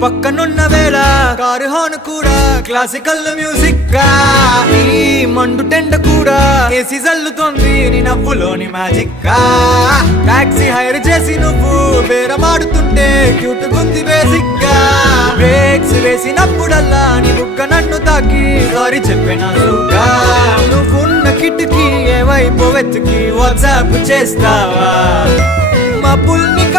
పక్కనున్న వేళ car horn కూడా క్లాసికల్ మ్యూజిక్ గా ఈ మండు టెండ కూడా ఏసీ జల్లుతోంది నీ నవ్వులోని మ్యాజిక్ గా టాక్సీ హైర్ చేసి నువ్వు బేరమాడుతుంటే క్యూట్ గుంది బేసిక్ గా బ్రేక్స్ వేసినప్పుడల్లా నీ బుగ్గ నన్ను తాకి సారీ చెప్పినగా నువ్వున్న కిటికీ ఏ వైపు వెతికి వాట్సాప్ చేస్తావా మా పుల్ని